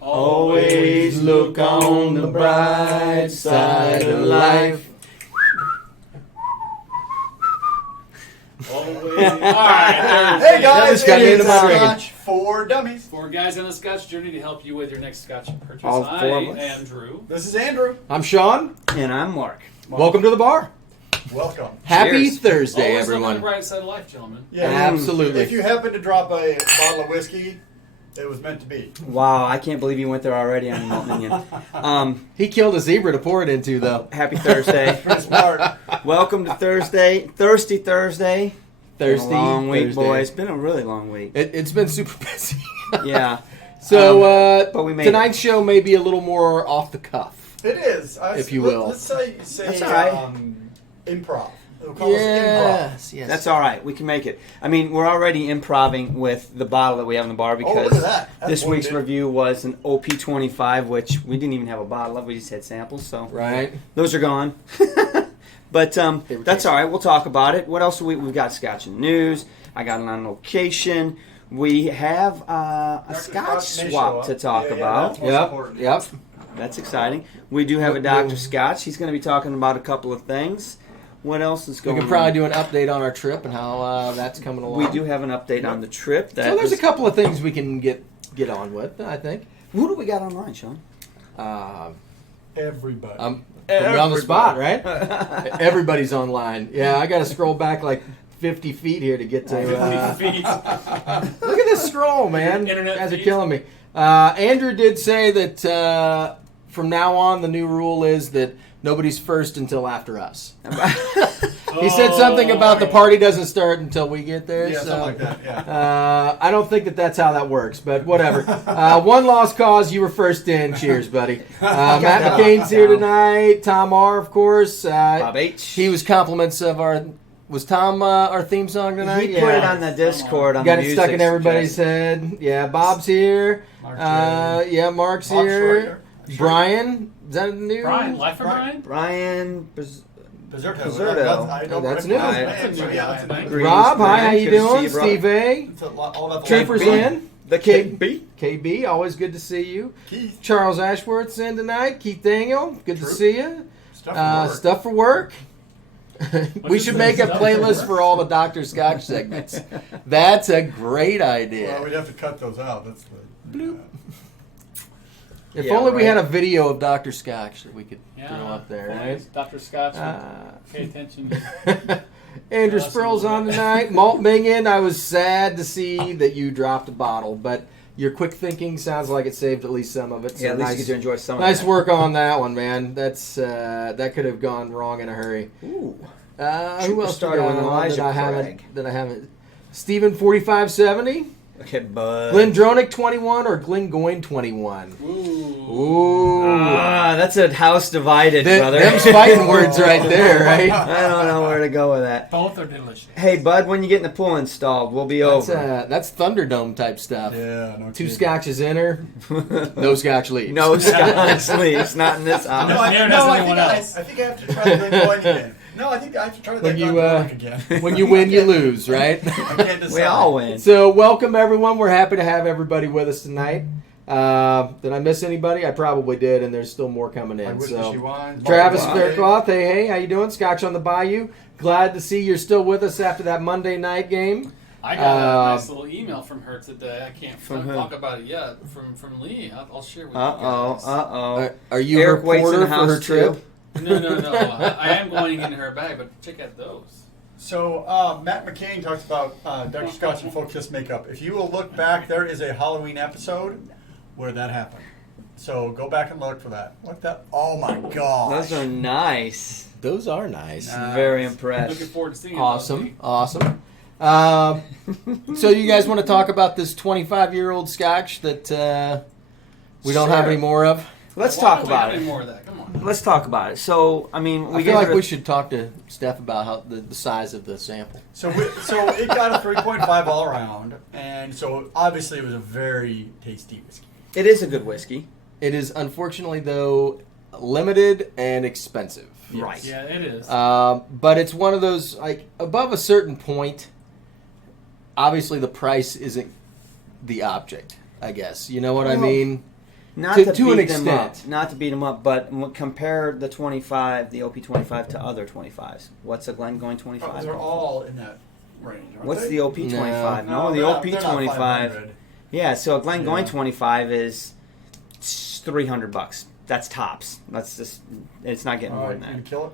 Always look on the bright side of life. Alright. Hey guys, it is Scotch for Dummies. 4 guys on a Scotch journey to help you with your next Scotch purchase. All 4 of us. I'm Drew. This is Andrew. I'm Sean. And I'm Mark. Welcome to the bar. Welcome. Happy Cheers. Thursday, Always look on the everyone. bright side of life, gentlemen. Yeah, Absolutely. If you happen to drop a bottle of whiskey, it was meant to be. Wow, I can't believe you went there already on Malt Minion. He killed a zebra to pour it into, though. Happy Thursday. Pretty smart. Welcome to Thursday. Thirsty Thursday. Thirsty Been a long week, Thursday. boys. Been a really long week. It's been super busy. Yeah. So but we made tonight's show may be a little more off the cuff. It is. If you will. Let's say That's all right. Improv. We'll call this Yes. That's all right. We can make it. I mean, we're already improving with the bottle that we have in the bar improv. Oh, because look at that. That's this one week's big- review was an OP25, which we didn't even have a bottle of. We just had samples, so Right. those are gone. But that's all right. We'll talk about it. What else? We've got Scotch and News. I got it on location. We have a Dr. Scotch Scotch may show swap up. to talk Yeah, about. that's most Yep. important. Yep. That's exciting. We do have a Dr. Scotch. He's going to be talking about a couple of things. What else is We going on? can probably do an update on our trip and how that's coming along. We do have an update on the trip. So there's a couple of things we can get on with, I think. Who do we got online, Sean? Everybody. Put me on the spot, right? Everybody's online. Yeah, I got to scroll back like 50 feet here to get to. 50 feet. Look at this scroll, man. Internet You guys are feed. killing me. Andrew did say that from now on, the new rule is that nobody's first until after us. He said something about the party doesn't start until we get there. Yeah, so, something like that, yeah. I don't think that that's how that works, but whatever. One lost cause, you were first in. Cheers, buddy. Matt McCain's here tonight. Tom R, of course. Bob H. He was compliments of our... Was Tom our theme song tonight? He put it on the Discord on Got the it music stuck in everybody's suggestion. head. Yeah, Bob's here. Mark's Yeah, Mark's Mark here. Schroeder. Brian. Is that new? Brian, life for Brian? Brian Pizzurdo. Pizzurdo. I don't That's recognize new. the That's a name, new so yeah, guy, that's I think. nice. Rob, hi, how you Good to see doing? you, bro. Steve A. It's all about the Trooper's life. in. The KB. KB, always good to see you. Keith. Charles Ashworth's in tonight. Keith Daniel, good to True. see you. Stuff for work. Stuff for work. We is should this make a stuff for playlist work? for all the Dr. Scotch segments. That's a great Well, idea. we'd have to cut those out. That's the. Bloop. If Yeah, only we right. had a video of Dr. Scotch that we could Yeah. throw up there, Please, right? Dr. Scotch, Uh, pay attention. Andrew Awesome. Sproul's on tonight. Malt Minion, I was sad to see that you dropped a bottle, but your quick thinking sounds like it saved at least some of it. So Yeah, at least nice, you get to enjoy some nice of that. work on that one, man. That's that could have gone wrong in a hurry. Ooh. Who else Superstar we got with on Elijah that I Craig. haven't? That I haven't. Stephen 4570, Okay, bud. Glendronic 21, or Glengoyne 21. Ooh. That's a house divided, brother. Them's fighting words right there, right? I don't know where to go with that. Both are delicious. Hey, bud, when you get the pool installed, we'll be over. That's Thunderdome type stuff. Yeah, no Two kidding. scotches in her, no scotch leaves. No Scotch leaves, not in this No, house. I, Neither no, does I, anyone think else. I think I have to try the Glengoyne again. No, I think I have to try the When you, Glengoyne again. When you win, you lose, right? I can't decide. We all win. So welcome everyone. We're happy to have everybody with us tonight. Did I miss anybody? I probably did, and there's still more coming My in. whiskey So she wines, Travis Mark Faircloth, hey, how you doing? Scotch on the Bayou. Glad to see you're still with us after that Monday night game. I got a nice little email from her today. I can't From who? talk about it yet. From Lee. I'll share with you Uh-oh, guys. uh-oh. Are you Eric her waits in porter the for house her trip? too? No. I am going in her bag, but check out those. So Matt McCain talks about Dr. Scotch and Folk Kiss makeup. If you will look back, there is a Halloween episode where that happened. So go back and look for that. Look that. Oh my gosh. Those are nice. Those are nice. Very impressed. Looking forward to seeing those, Awesome. Lee. Awesome. So you guys want to talk about this 25-year-old Scotch that we don't have Sure. any more of? Let's Why talk don't we have about any it. more of that? Come on. Let's talk about it. So, I mean, I feel like we should talk to Steph about how the size of the sample. So it got a 3.5 all around, and so obviously it was a very tasty whiskey. It is a good whiskey. It is unfortunately though limited and expensive. Yes. Right. Yeah, it is. But it's one of those, like, above a certain point, obviously the price isn't the object, I guess. You know what I Well, mean? Not To- to, to beat an them extent. up. Not to beat them up, but compare the 25, the OP25 to other 25s. What's a Glengoyne 25? Those are all in that range. Aren't What's they? the OP25? No, the they're not- they're not OP25. 500. Yeah, so a Glengoyne Yeah. 25 is $300. That's tops. That's just, it's not getting All more right, than you that. kill it.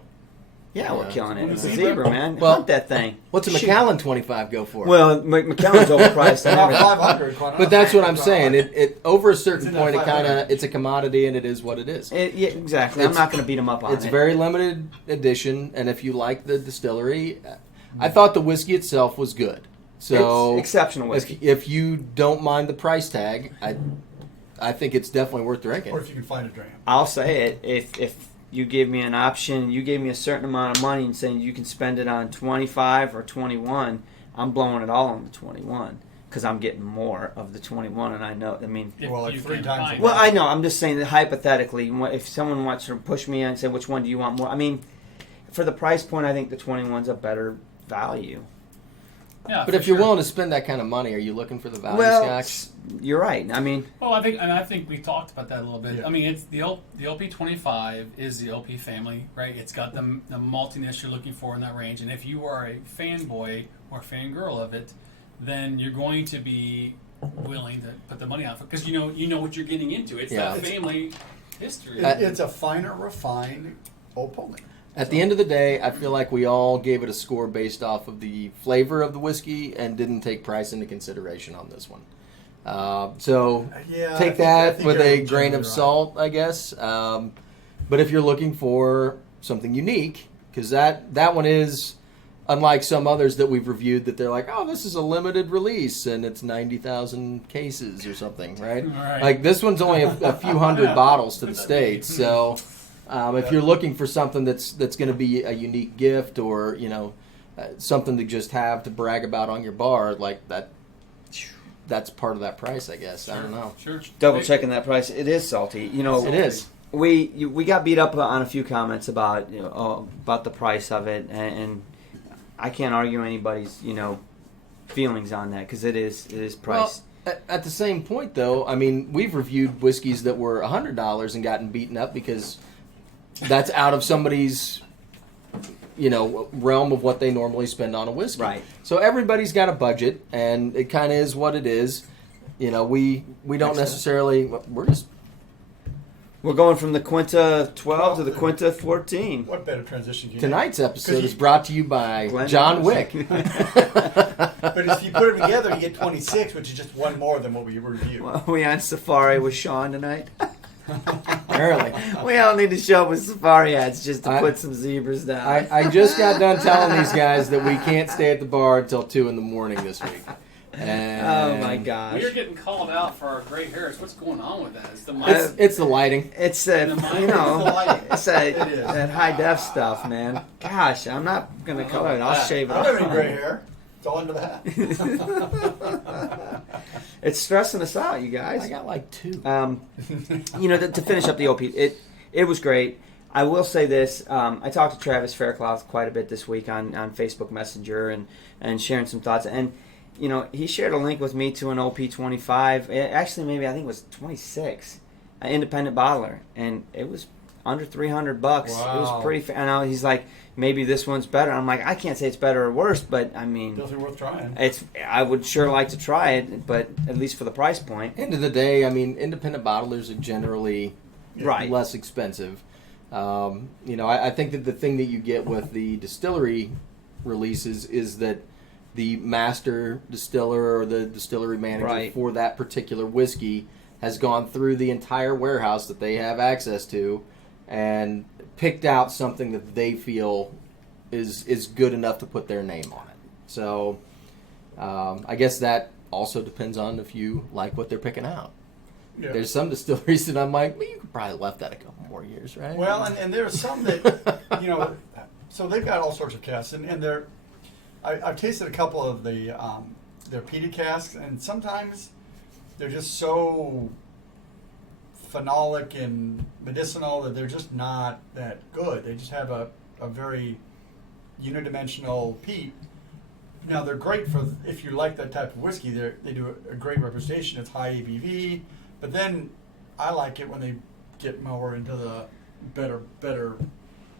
Yeah, we're Yeah. killing it. What It's is a it? zebra, man. Well, Hunt that thing. What's a Shoot. Macallan 25 go for? Well, McKellen's overpriced. and About everything. 500. quite but that's what I'm honestly. saying. It over a certain It's in that point, it kind 500. of it's a commodity, and it is what it is. Yeah, exactly. I'm It's- not going to beat him up on It's it. very limited edition, and if you like the distillery, I thought the whiskey itself was good. So It's exceptional whiskey. if you don't mind the price tag, I think it's definitely worth drinking. Or if you can find a dram. I'll say it. If you gave me an option, you gave me a certain amount of money and saying you can spend it on 25 or 21, I'm blowing it all on the 21 because I'm getting more of the 21, and I know. I mean, If Well, like you 3 can times find a well, it. I know. I'm just saying that hypothetically, if someone wants to push me and say which one do you want more, I mean, for the price point, I think the 21's a better value. Yeah, But for if you're sure. willing to spend that kind of money, are you looking for the value Well, Scotch? you're right. I mean, Well, I think we talked about that a little bit. Yeah. I mean, it's the OP25 is the OP family, right? It's got the maltiness you're looking for in that range, and if you are a fanboy or fangirl of it, then you're going to be willing to put the money out for because you know what you're getting into. It's Yeah. that family history. It's a finer, refined Old Poland. At the end of the day, I feel like we all gave it a score based off of the flavor of the whiskey and didn't take price into consideration on this one. So Yeah, take I that think with you're a grain generally of right. salt, I guess. But if you're looking for something unique, because that one is unlike some others that we've reviewed, that they're like, oh, this is a limited release and it's 90,000 cases or something, right? Right. Like this one's only a few hundred bottles to the States, so. If you're looking for something that's going to be a unique gift or something to just have to brag about on your bar, like that's part of that price, I guess. I don't know. Sure. double checking that price. It is salty. It is. We got beat up on a few comments about about the price of it, and I can't argue anybody's feelings on that because it is priced. Well, at the same point, though, I mean, we've reviewed whiskeys that were $100 and gotten beaten up because that's out of somebody's realm of what they normally spend on a whiskey. Right. So everybody's got a budget, and it kind of is what it is. We don't necessarily. We're going from the Quinta 12 to the Quinta 14. What better transition can you Tonight's episode you- is brought to you by Glenn John Anderson. Wick. But if you put them together, you get 26, which is just one more than what we reviewed. Well, we on safari with Sean tonight. Apparently. We all need to show up with safari hats just to I- put some zebras down. I just got done telling these guys that we can't stay at the bar until 2 in the morning this week. And oh my gosh. We are getting called out for our gray hairs. What's going on with that? It's the It's the lighting. It's The mind it's It is. that high def stuff, man. Gosh, I'm not gonna color it. I'll shave it I don't have any off. gray hair. It's all under the hat. It's stressing us out, you I guys. got like 2. To finish up the OP, it was great. I will say this: I talked to Travis Faircloth quite a bit this week on Facebook Messenger and sharing some thoughts. And he shared a link with me to an OP25. Actually, maybe I think it was 26, an independent bottler, and it was under $300. It was Wow. pretty. I know he's like, maybe this one's better. I'm like, I can't say it's better or worse, but I mean, Definitely worth trying. I would sure like to try it, but at least for the price point. End of the day, I mean, independent bottlers are generally Right. less expensive. I think that the thing that you get with the distillery releases is that the master distiller or the distillery manager Right. for that particular whiskey has gone through the entire warehouse that they have access to and picked out something that they feel is good enough to put their name on it. So I guess that also depends on if you like what they're picking out. Yeah. There's some distilleries that I'm like, well, you could probably left that a couple more years, right? Well, and there's some that, so they've got all sorts of casks, and they're, I've tasted a couple of the, their peated casks, and sometimes they're just so phenolic and medicinal that they're just not that good. They just have a very unidimensional peat. Now, they're great for, if you like that type of whiskey, they do a great representation. It's high ABV, but then I like it when they get more into the better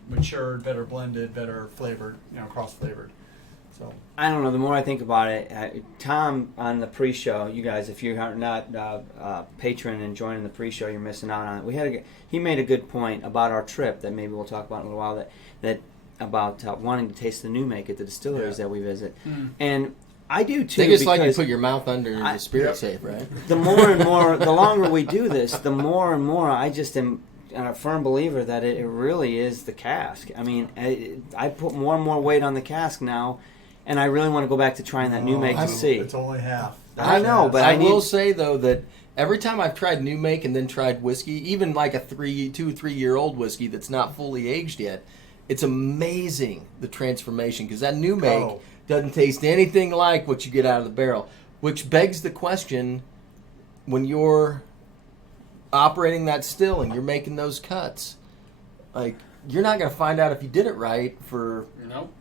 matured, better blended, better flavored, cross-flavored. So I don't know. The more I think about it, Tom on the pre-show, you guys, if you are not patron and joining the pre-show, you're missing out on it. He made a good point about our trip that maybe we'll talk about in a little while. That about wanting to taste the new make at the distilleries that we visit, and I do too. They just like you because put your mouth under the spirit Yep. safe, right? the more and more, the longer we do this, the more and more I just am a firm believer that it really is the cask. I mean, I put more and more weight on the cask now, and I really want to go back to trying that new make to see. It's only half. I know, but I I need- will say though that every time I've tried new make and then tried whiskey, even like a 2-3-year-old whiskey that's not fully aged yet, it's amazing the transformation because that new make Oh. doesn't taste anything like what you get out of the barrel, which begs the question: when you're operating that still and you're making those cuts, like you're not going to find out if you did it right for Nope.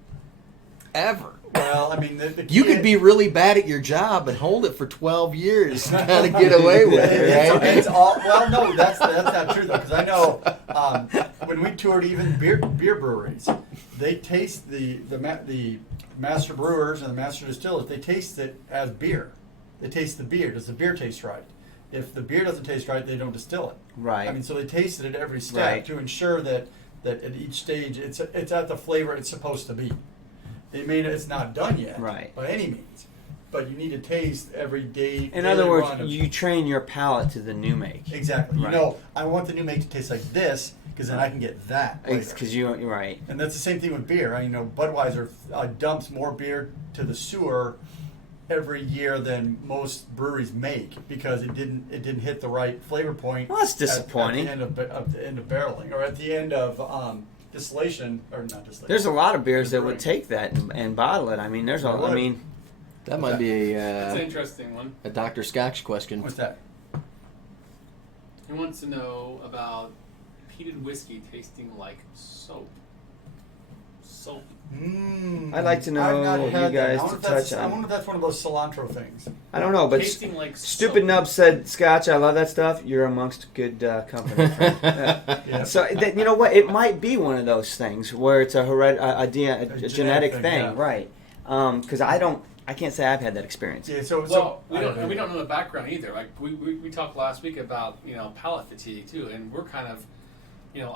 ever. Well, I mean, the You key- could be really bad at your job and hold it for 12 years and kind of get away with it, right? It's all, well, no, that's not true though, because I know when we toured even beer breweries, they taste the master brewers and the master distillers. They taste it as beer. They taste the beer. Does the beer taste right? If the beer doesn't taste right, they don't distill it. Right. I mean, so they taste it at every step Right. to ensure that at each stage it's at the flavor it's supposed to be. It's not done yet, Right. by any means, but you need to taste every day. In other words, run of- you train your palate to the new make. exactly. Right. You know, I want the new make to taste like this because then I can get that. later. Because you're right. And that's the same thing with beer. Budweiser dumps more beer to the sewer every year than most breweries make because it didn't hit the right flavor point. Well, that's disappointing. At the end of barreling or at the end of distillation or not distillation. There's a lot of beers that Brewing. would take that and bottle it. I mean, there's a. They would. I mean, That might be That's an a interesting one. Dr. Scotch question. What's that? He wants to know about peated whiskey tasting like soap. Soap. I'd like to know I've not you had that. guys I wonder to if that's- touch on. I wonder if that's one of those cilantro things. I don't know, but Tasting like Stupid soap. Nub said, "Scotch, I love that stuff. You're amongst good company." friend." Yeah. So you know what? It might be one of those things where it's a genetic thing, thing, yeah. right? Because I can't say I've had that experience. Yeah, so Well, we I don't know the background either. Like we talked last week about palate fatigue too, and we're kind of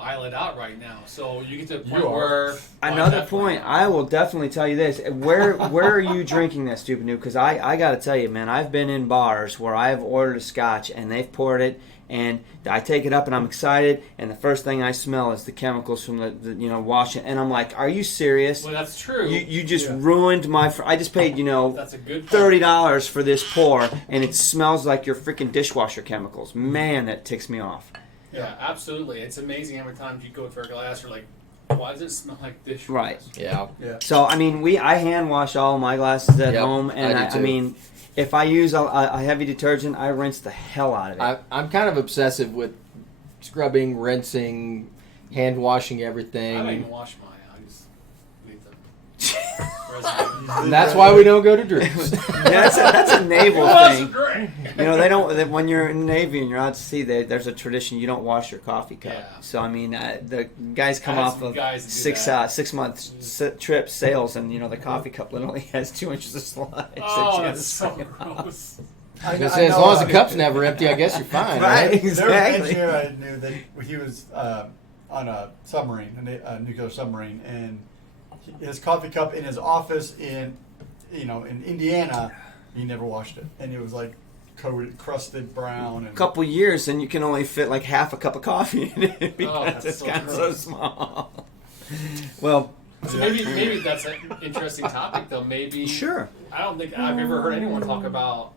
eyelid out right now. So you get to the point You are. where Another point, I will definitely tell you this. Where are you drinking that, Stupid Noob? Because I got to tell you, man, I've been in bars where I've ordered a Scotch and they've poured it, and I take it up and I'm excited, and the first thing I smell is the chemicals from the washing, and I'm like, are you serious? Well, that's true. You just Yeah. ruined my. I just paid That's a good point. $30 for this pour, and it smells like your freaking dishwasher chemicals. Man, that ticks me off. Yeah, absolutely. It's amazing how many times you go for a glass, you're like, why does it smell like dish? Right. Yeah. Yeah. So I mean, I hand wash all my glasses at Yep, home, and I do too. mean, if I use a heavy detergent, I rinse the hell out of it. I'm kind of obsessive with scrubbing, rinsing, hand washing I don't everything. even wash mine. I just leave them. And that's why we don't go to Drew's. That's a naval That's thing. great. You know, they don't. When you're in the Navy and you're out to sea, there's a tradition you don't wash your coffee cup. Yeah. So I mean, the guys come I had off some of guys that do that. 6 months trip sails, and you know the coffee cup literally has 2 inches of sludge. Oh, that you that's have to so spray off. gross. Just say, as long as the cup's never empty, I guess you're fine, Right. right? There was an Exactly. engineer I knew that he was on a submarine, a nuclear submarine, and his coffee cup in his office in Indiana, he never washed it, and it was like crusted brown. And A couple years, and you can only fit like half a cup of coffee in it because that's it's so gotten so gross. small. Well, So maybe that's an interesting topic, though. Maybe sure. I don't think I've ever heard anyone talk about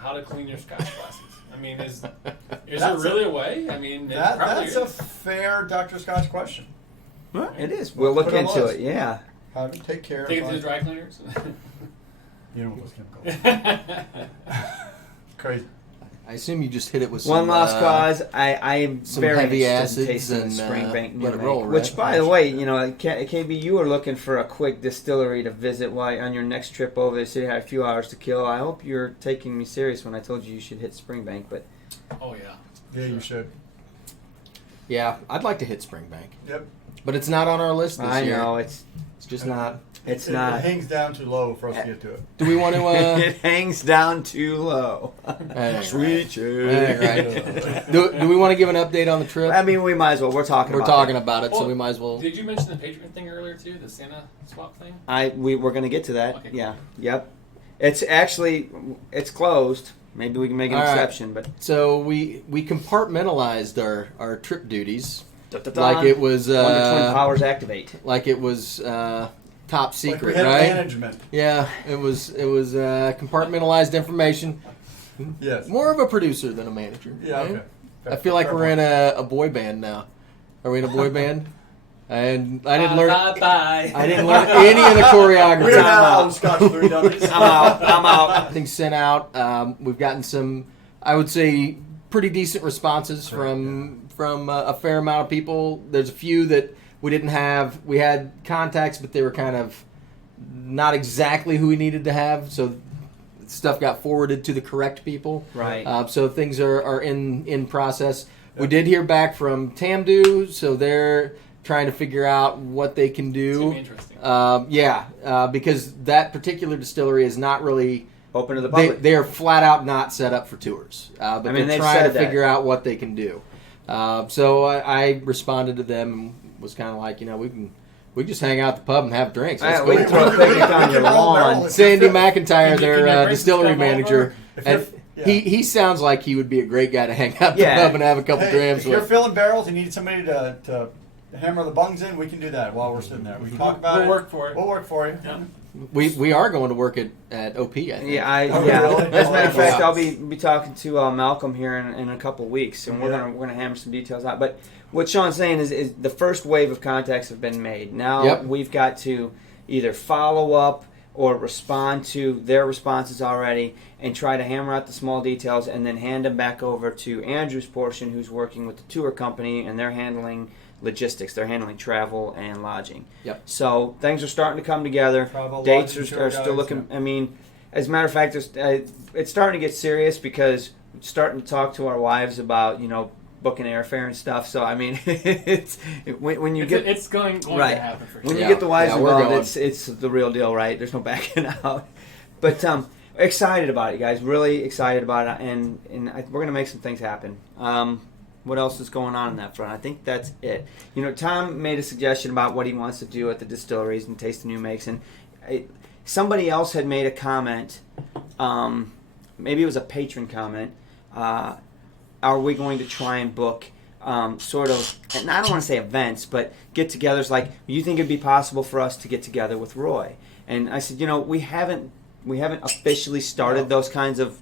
how to clean your Scotch glasses. I mean, is there That's really a way? I mean, it probably that's a is. fair Dr. Scotch question. Well, it is. We'll look Put it on into the it. Yeah. How to take care Take it of to the dry cleaners. you know those chemicals. Crazy. I assume you just hit it with some One lost cause. I am some very heavy interested in acids tasting the and, Springbank New let it Make, roll, which, right? by the way, KB, you were looking for a quick distillery to visit while on your next trip over there. So you had a few hours to kill. I hope you're taking me serious when I told you should hit Springbank, but Oh yeah. Yeah, you should. Yeah, I'd like to hit Springbank, Yep. but it's not on our list this I year. know it's It's just not. it's It not. hangs down too low for us to get to it. Do we want to? It hangs down too low. Sweet cherry. Right. Do we want to give an update on the trip? I mean, we might as well. We're talking. We're about talking that. about it, so Well, we might as well. Did you mention the Patreon thing earlier too? The Santa swap thing? We're going to get to that. Okay. Yeah. Yep. It's actually closed. Maybe we can make an All right. exception, but So we compartmentalized our trip duties Da-da-da. like it was Wonder Twin powers activate. like it was top secret, like we had right? management. Yeah, it was compartmentalized information. Yes. More of a producer than a manager. Yeah. right? Okay. I feel like we're in a boy band now. Are we in a boy band? And I didn't learn. Bye. I didn't learn any of the choreography. We're I'm not out. Scotch 3 dummies. I'm out. Things sent out. We've gotten some, I would say, pretty decent responses from a fair amount of people. There's a few that we didn't have. We had contacts, but they were kind of not exactly who we needed to have. So stuff got forwarded to the correct people. Right. So things are in process. We did hear back from Tamdu, so they're trying to figure out what they can It's do. gonna be interesting. Because that particular distillery is not really. Open to the public. They are flat out not set up for tours, but I mean, they're they've trying to said that. figure out what they can do. So I responded to them and was kind of like, we can just hang out at the pub and have drinks. Let's Yeah, go. we can throw a picnic on your lawn. Sandy McIntyre, Can you their bring distillery some manager, If and you're- yeah. he sounds like he would be a great guy to hang out at the Yeah. pub and have a couple Hey, grams if you're with. filling barrels and you need somebody to hammer the bungs in, we can do that while we're sitting there. We can talk about We'll it. work for it. We'll work for you. Yeah. We are going to work at OP, I think. Yeah, Oh, yeah. really? As a matter of fact, Yeah. I'll be talking to Malcolm here in a couple weeks, and we're Yeah. gonna hammer some details out. But what Sean's saying is the first wave of contacts have been made. Now Yep. we've got to either follow up or respond to their responses already, and try to hammer out the small details, and then hand them back over to Andrew's portion, who's working with the tour company, and they're handling logistics. They're handling travel and lodging. Yep. So things are starting to come together. Travel, Dates lodging, are tour still guides, looking. I mean, as a matter of fact, it's starting to get serious because we're starting to talk to our wives about booking airfare and stuff. So I mean, when you get It's going Right. to happen for when sure. you get the wives Yeah, we're involved, going. it's the real deal, right? There's no backing out. But excited about it, guys. Really excited about it, and we're gonna make some things happen. What else is going on that front? I think that's it. Tom made a suggestion about what he wants to do at the distilleries and taste the new makes, and somebody else had made a comment. Maybe it was a patron comment. Are we going to try and book sort of, and I don't want to say events, but get-togethers? Like, you think it'd be possible for us to get together with Roy? And I said, we haven't officially started those kinds of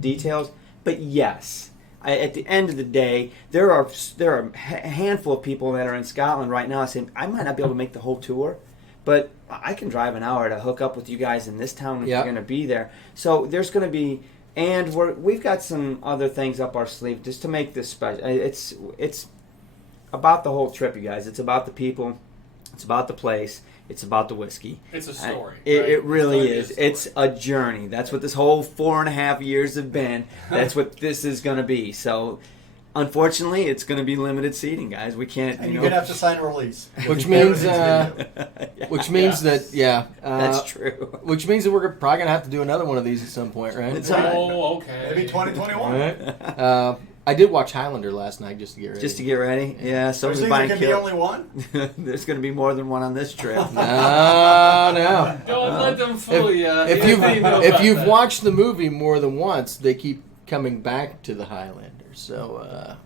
details, but yes. At the end of the day, there are a handful of people that are in Scotland right now saying, I might not be able to make the whole tour, but I can drive an hour to hook up with you guys in this town if Yep. you're going to be there. So there's going to be, and we've got some other things up our sleeve just to make this special. It's about the whole trip, you guys. It's about the people. It's about the place. It's about the whiskey. It's a story. It really It's is. a story. It's a journey. That's what this whole 4.5 years have been. That's what this is going to be. So, unfortunately, it's going to be limited seating, guys. We can't. And you're gonna have to sign a release, Which means, That's that's true. Which means that we're probably gonna have to do another one of these at some point, right? It's all right. Oh, okay. maybe 2021. Right. I did watch Highlander last night just to get ready. Just to get ready. Yeah, There's somebody's there buying can be kill. only one. There's going to be more than one on this trip. No. Don't let them fool you. If you've watched the movie more than once, they keep coming back to the Highlander. So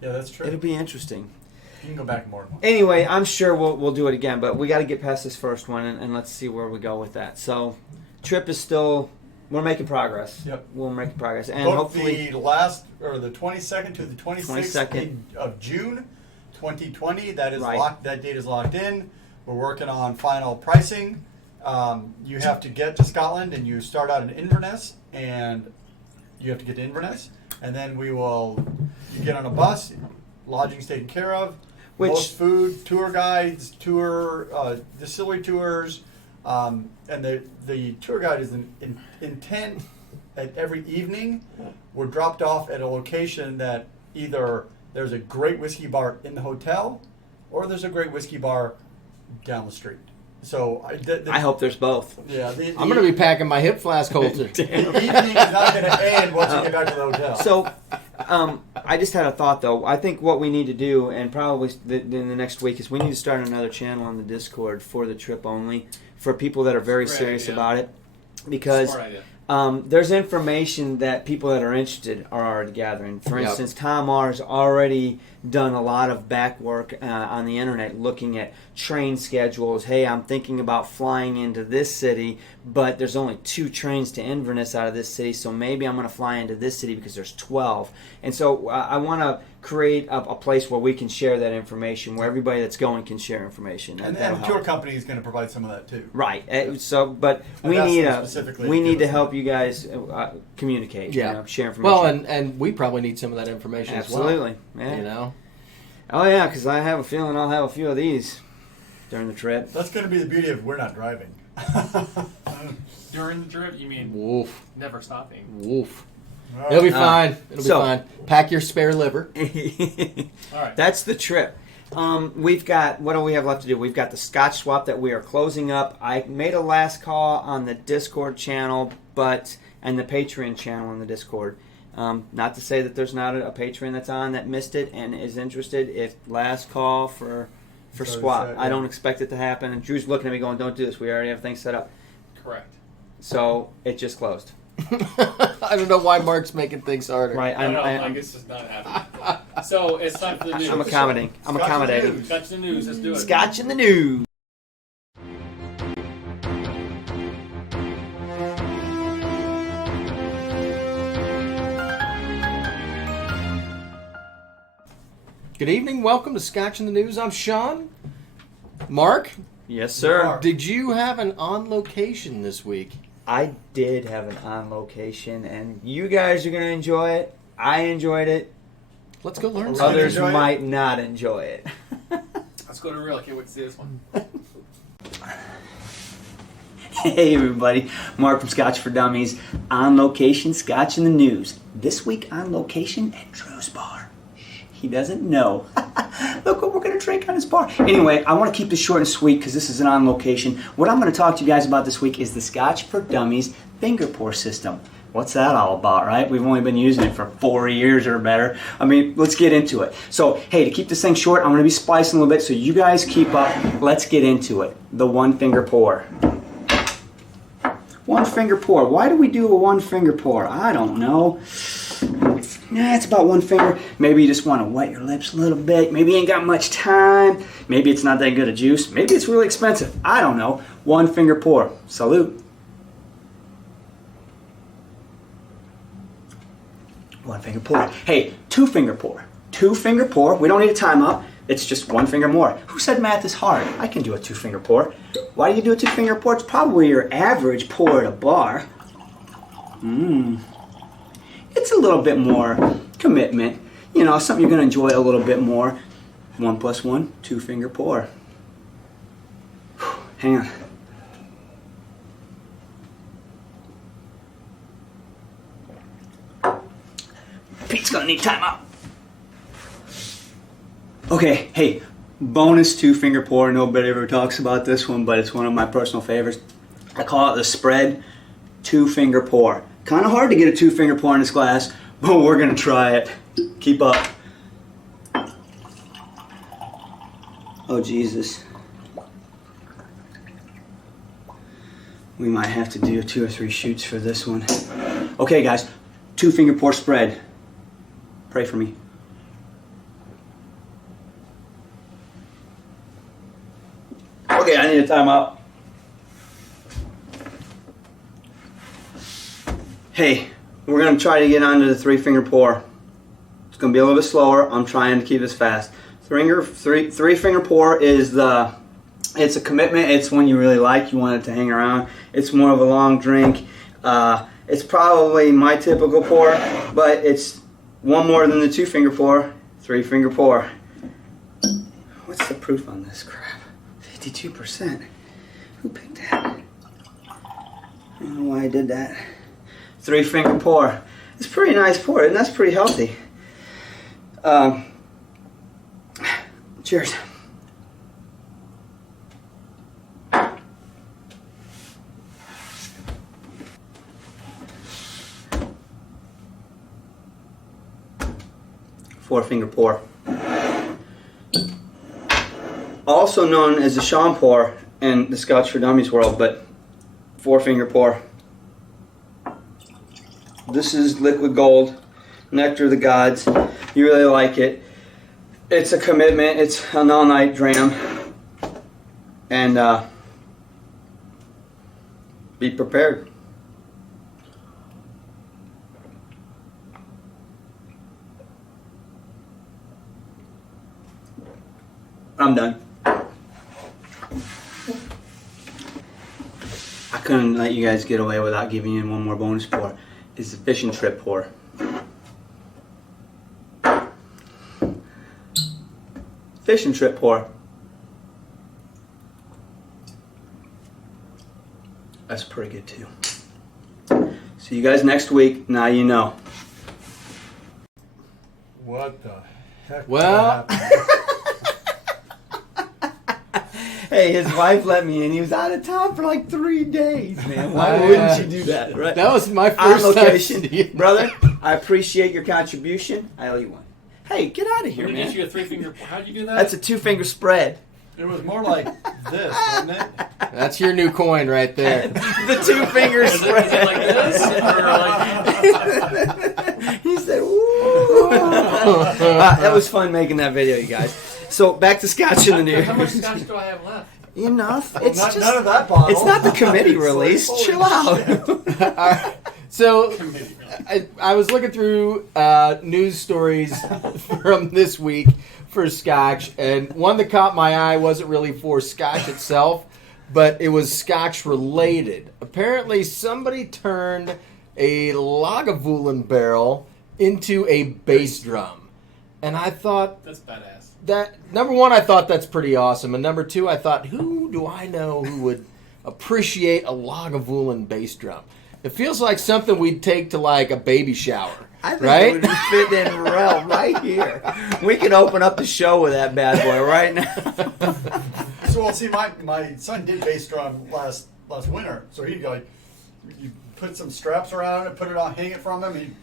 Yeah, that's true. It'll be interesting. You can go back more than once. Anyway, I'm sure we'll do it again, but we got to get past this first one and let's see where we go with that. So, trip is still, we're making progress. Yep. We're making progress, and Book hopefully the last or the 22nd to the 26th 22nd. of June, 2020. That is Right. locked. That date is locked in. We're working on final pricing. You have to get to Scotland, and you start out in Inverness, and you have to get to Inverness, and then you get on a bus, lodging's taken care of. Which- Most food, tour guides, distillery tours, and the tour guide is intent at every evening. We're dropped off at a location that either there's a great whiskey bar in the hotel, or there's a great whiskey bar down the street. So I hope there's both. Yeah, I'm gonna be packing my hip flask holster. the evening is not going to end once you get back to the hotel. So, I just had a thought though. I think what we need to do, and probably in the next week, is we need to start another channel on the Discord for the trip only, for people that are very Great serious idea. about it. Because Smart idea. there's information that people that are interested are already gathering. For Yep. instance, Tom R's already done a lot of back work on the internet looking at train schedules. Hey, I'm thinking about flying into this city, but there's only 2 trains to Inverness out of this city, so maybe I'm going to fly into this city because there's 12. And so I want to create a place where we can share that information, where everybody that's going can share information. and that'll the help. tour company is going to provide some of that too. Right. But And we that's need specifically we need to because- help you guys communicate. Yeah. You know, share information. Well, and we probably need some of that information absolutely. as Yeah. well. You know. Oh yeah, because I have a feeling I'll have a few of these during the trip. That's going to be the beauty of we're not driving. During the trip, you mean Woof, never stopping? woof. All It'll be right. fine. It'll so- be fine. Pack your spare liver. All right. That's the trip. We've got, what do we have left to do? We've got the Scotch swap that we are closing up. I made a last call on the Discord channel, and the Patreon channel in the Discord. Not to say that there's not a patron that's on that missed it and is interested. If last call for It's already swap, set, I yeah. don't expect it to happen. And Drew's looking at me going, "Don't do this. We already have things set up." Correct. So it just closed. I don't know why Mark's making things harder. Right. I guess it's not happening. So it's time for the news. I'm accommodating. I'm Scotch accommodating. news. Catch the news. Let's do it. Scotch in the news. Good evening. Welcome to Scotch in the News. I'm Sean. Mark, Yes, sir. Mark. did you have an on location this week? I did have an on location, and you guys are going to enjoy it. I enjoyed it. Let's go learn Really? something. Others enjoy it? might not enjoy it. Let's go to real. I can't wait to see this one. Hey everybody, Mark from Scotch for Dummies. On location, Scotch in the News. This week on location at Drew's Bar. He doesn't know. Look what we're going to drink on his bar. Anyway, I want to keep this short and sweet because this is an on location. What I'm going to talk to you guys about this week is the Scotch for Dummies finger pour system. What's that all about, right? We've only been using it for 4 years or better. I mean, let's get into it. So, hey, to keep this thing short, I'm going to be splicing a little bit, so you guys keep up. Let's get into it. The one finger pour. One finger pour. Why do we do a one finger pour? I don't know. Nah, it's about one finger. Maybe you just want to wet your lips a little bit. Maybe you ain't got much time. Maybe it's not that good a juice. Maybe it's really expensive. I don't know. One finger pour. Salute. One finger pour. Hey, two finger pour. Two finger pour. We don't need a timeout. It's just one finger more. Who said math is hard? I can do a two finger pour. Why do you do a two finger pour? It's probably your average pour at a bar. It's a little bit more commitment. You know, something you're going to enjoy a little bit more. 1 + 1, two finger pour. Hang on. Pete's gonna need timeout. Okay, hey, bonus 2-finger pour. Nobody ever talks about this one, but it's one of my personal favorites. I call it the spread 2-finger pour. Kind of hard to get a 2-finger pour in this glass, but we're gonna try it. Keep up. Oh, Jesus. We might have to do 2 or 3 shoots for this one. Okay, guys, 2-finger pour spread. Pray for me. Okay, I need a timeout. Hey, we're going to try to get onto the 3-finger pour. It's going to be a little bit slower. I'm trying to keep this fast. Three-finger pour is it's a commitment. It's one you really like. You want it to hang around. It's more of a long drink. It's probably my typical pour, but it's one more than the 2-finger pour. 3-finger pour. What's the proof on this crap? 52%. Who picked that? I don't know why I did that. 3-finger pour. It's a pretty nice pour, and that's pretty healthy. Cheers. Forefinger pour. Also known as the Sean pour in the Scotch for Dummies world, but Forefinger pour. This is liquid gold, nectar of the gods. You really like it. It's a commitment. It's an all-night dram, and be prepared. I'm done. I couldn't let you guys get away without giving you one more bonus pour. It's the fishing trip pour. Fishing trip pour. That's pretty good too. See you guys next week. Now you know. What the heck? Well, Hey, his wife let me in. He was out of town for like 3 days, man. Why wouldn't you do that, right? that was my On first location. time. Brother, I appreciate your contribution. I owe you one. Hey, get out of here, Let me man. get you a 3-finger. How'd you do that? That's a 2-finger spread. It was more like this, wasn't it? That's your new coin right there. The 2-finger Is it like this? Or like... He said, "Woo!" That was fun making that video, you guys. So back to Scotch in the New How much Year. scotch do I have left? Enough. It's Not, just. none of that bottle. It's not the committee release. Holy Chill out. Alright, so I was looking through news stories from this week for Scotch, and one that caught my eye wasn't really for Scotch itself, but it was Scotch related. Apparently, somebody turned a Lagavulin barrel into a bass drum, and I thought That's badass. that, number one, I thought that's pretty awesome, and number two, I thought, who do I know who would appreciate a Lagavulin bass drum? It feels like something we'd take to like a baby shower, I think right? it would fit in well right here. We can open up the show with that bad boy right now. So, well, see, my son did bass drum last winter. So he'd go, you put some straps around it, put it on, hang it from him.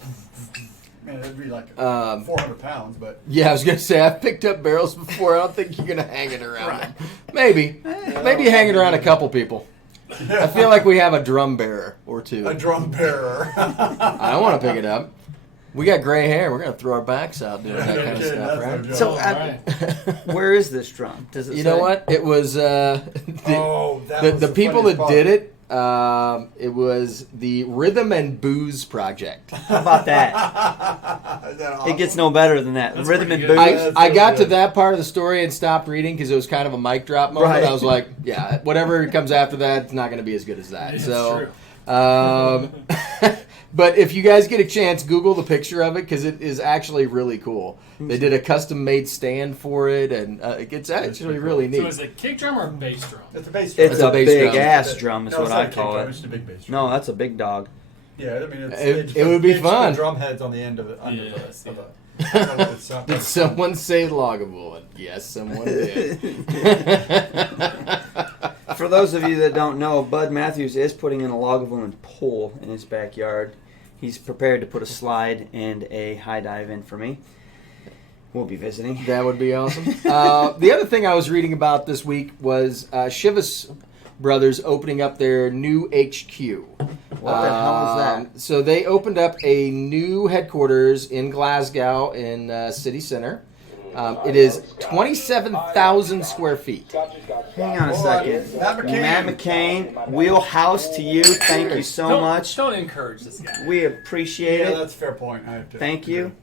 Man, it'd be like 400 pounds, but Yeah, I was gonna say I've picked up barrels before. I don't think you're gonna hang it around. Them. Maybe you hang it around a couple people. I feel like we have a drum bearer or two. a drum bearer. I don't want to pick it up. We got gray hair. We're gonna throw our backs out doing that kind of Okay, stuff, that's no right? joke. So, All right. where is this drum? Does it You say? know what? It was That the was people funniest that part. did it. It was the Rhythm and Booze Project. How about that? Is that awesome? It gets no better than that. That's Rhythm and pretty booze. good. That's I so got to good. that part of the story and stopped reading because it was kind of a mic drop moment. Right. I was like, yeah, whatever comes after that, it's not going to be as good as that. It's so, true. But if you guys get a chance, Google the picture of it because it is actually really cool. They did a custom-made stand for it, and it's actually really neat. So is it kick drum or bass drum? It's a bass drum. It's a bass big drum. ass drum, is No, what it's I not a kick call drum, it. It's just a big bass drum. No, that's a big dog. Yeah, I mean, It would be it's fun. The drum heads on the end of it. Under Yes, the, yeah. Did someone say Lagavulin? Yes, someone did. For those of you that don't know, Bud Matthews is putting in a Lagavulin pool in his backyard. He's prepared to put a slide and a high dive in for me. We'll be visiting. That would be awesome. The other thing I was reading about this week was Chivas Brothers opening up their new HQ. What the hell is that? So they opened up a new headquarters in Glasgow in city center. It is 27,000 square feet. Hang on a second. Matt McCain, wheelhouse to you. Thank you so much. Don't encourage this guy. We appreciate Yeah, it. that's a fair point. I have to Thank you.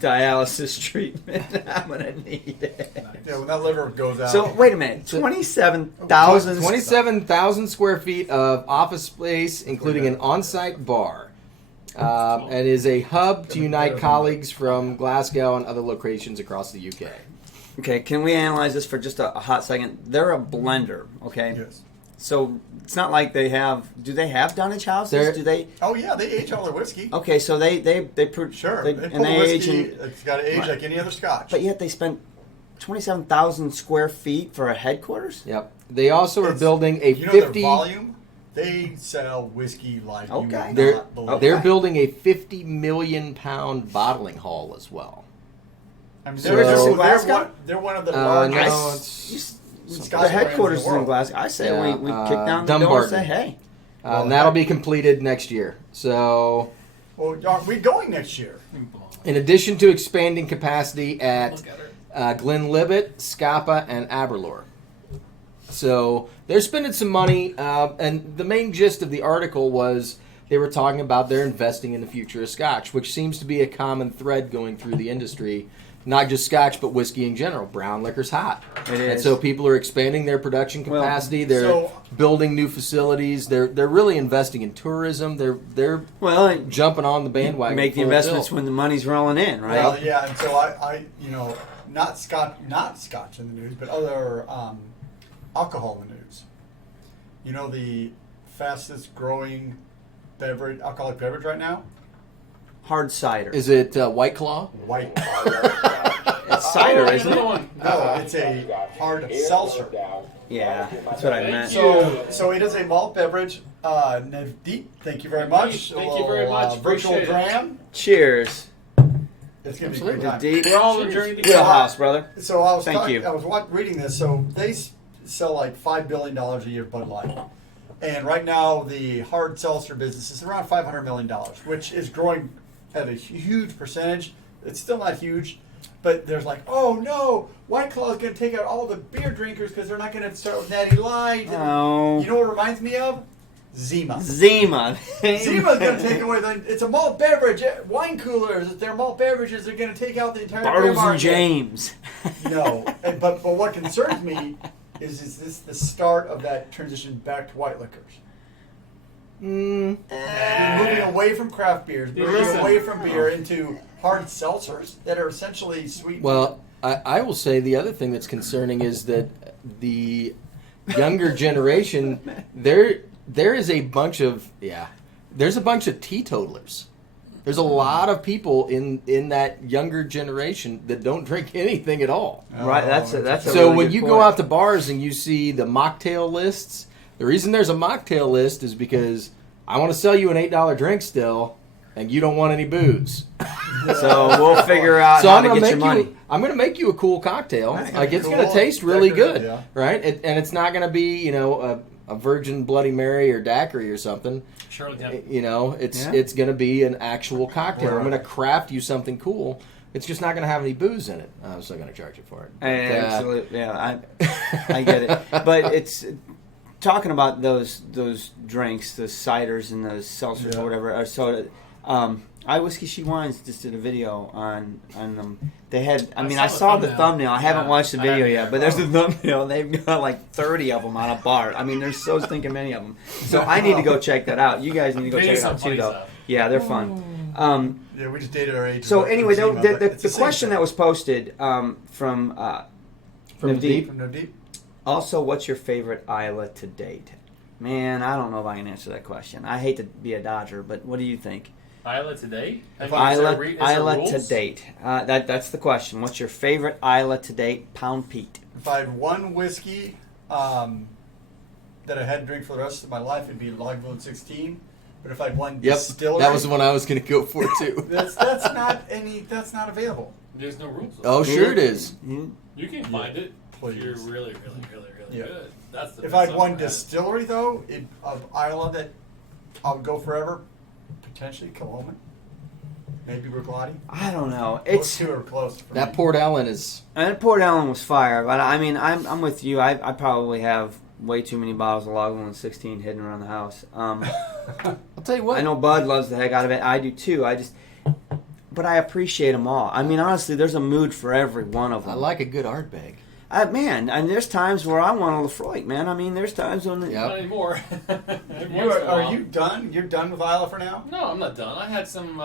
Dialysis treatment. I'm going to need it. Yeah, when that liver goes out. So, wait a minute. 27,000. 27,000 square feet of office space, including an on-site bar. And is a hub to unite colleagues from Glasgow and other locations across the UK. Okay, can we analyze this for just a hot second? They're a blender, okay? Yes. So it's not like they have. Do they have dunnage houses? They're- Do they? Oh yeah, they age all their whiskey. Okay, so they Sure. they, They and pull they age whiskey. in, It's got to age Right. like any other Scotch. but yet they spent 27,000 square feet for a headquarters. Yep. They also are It's- building a you know 50. their volume? They sell whiskey like you Okay. would They're not believe. they're building a 50 million pound bottling hall as well. I mean, So- they're, Is this in Glasgow? they're one of the No, largest. it's Scotch The brands headquarters in is the in world. Glasgow. I say Yeah, we kick down the door and Dumbarton. say, hey. and that'll be completed next year. So, Well, aren't we going next year? in addition to expanding capacity at Look at her. Glenlivet, Scapa, and Aberlour. So they're spending some money, and the main gist of the article was they were talking about they're investing in the future of Scotch, which seems to be a common thread going through the industry. Not just Scotch, but whiskey in general. Brown liquor's hot. It And is. so people are expanding their production Well, capacity. They're so- building new facilities. They're really investing in tourism. They're Well, jumping on the bandwagon. make the full investments tilt. when the money's rolling in, right? Well, yeah, and so I not Scotch in the news, but other alcohol in the news. You know the fastest growing alcoholic beverage right now? Hard cider. Is it White Claw? White. It's cider, Oh, isn't another it? one. No, it's a hard seltzer. Yeah, that's what I meant. So it is a malt beverage. Navdeep, thank you very much. Thank you very much. Virtual Appreciate it. dram. Cheers. It's gonna be a great Absolutely. time. Deep. We're all on the journey to Wheelhouse, brother. So I was Thank you. I was reading this. So they sell like $5 billion a year Bud Light, and right now the hard seltzer business is around $500 million, which is growing at a huge percentage. It's still not huge, but there's like, oh no, White Claw is going to take out all the beer drinkers because they're not going to start with Natty Light. Oh. You know what it reminds me of? Zima. Zima. Zima's going to take away it's a malt beverage. Wine coolers, if they're malt beverages, they're going to take out the entire beer Bartles and market. James. No, but what concerns me is this the start of that transition back to white liquors? We're moving away from craft beers, moving Listen. away from beer into hard seltzers that are essentially sweet. Well, I will say the other thing that's concerning is that the younger generation, there is a bunch of there's a bunch of teetotalers. There's a lot of people in that younger generation that don't drink anything at all. Right, that's a So really when good you point. go out to bars and you see the mocktail lists, the reason there's a mocktail list is because I want to sell you an $8 drink still, and you don't want any booze. So we'll figure out So how I'm to gonna get make your money. I'm gonna make you a cool cocktail. That's gonna Like be it's gonna cool, taste really decorative, good, yeah. right? And it's not gonna be a virgin Bloody Mary or daiquiri or something. Shirley Temple. It's gonna be an actual cocktail. I'm Right. gonna craft you something cool. It's just not gonna have any booze in it. I'm still gonna charge you for it. But, Absolutely, yeah, I get it. But it's talking about those drinks, the ciders and those seltzers Yeah. or whatever, or soda. Whiskey She Wines just did a video on them. They had, I saw saw the the thumbnail. I haven't Yeah, watched the I video haven't yet, either. but there's the thumbnail. They've got like 30 of them on a bar. I mean, there's so stinking many of them. So I need to go check that out. You guys need to go They check do it out some too, funny though. stuff. Yeah, they're fun. Yeah, we just dated our age. So with anyway, Zima, but the it's same question thing. that was posted from From Navdeep. From No Deep. Also, what's your favorite Isla to date? Man, I don't know if I can answer that question. I hate to be a Dodger, but what do you think? Isla today? Isla to date. That's the question. What's your favorite Isla to date? Pound Pete. If I had one whiskey that I had to drink for the rest of my life, it'd be Lagavulin 16. But if I had one Yep, distillery, that was the one I was going to go for too. that's not available. There's no rules. Oh, sure it is. Mhm. You can find it Please. if you're really, really, really, really Yeah. good. That's the If best I had I've one ever had. distillery though, of Islay that I would go forever, potentially Killoman, maybe Bruichladdich. I don't know. Those It's two are close for That me. Port Ellen is. and Port Ellen was fire, but I mean, I'm with you. I probably have way too many bottles of Lagavulin 16 hidden around the house. I'll tell you what. I know Bud loves the heck out of it. I do too. But I appreciate them all. I mean, honestly, there's a mood for every one of them. I like a good art bag. Man, and there's times where I want a Lefroy, man. I mean, there's times when Yeah. Not anymore. Are you done? You're done with Islay for now? No, I'm not done. I had some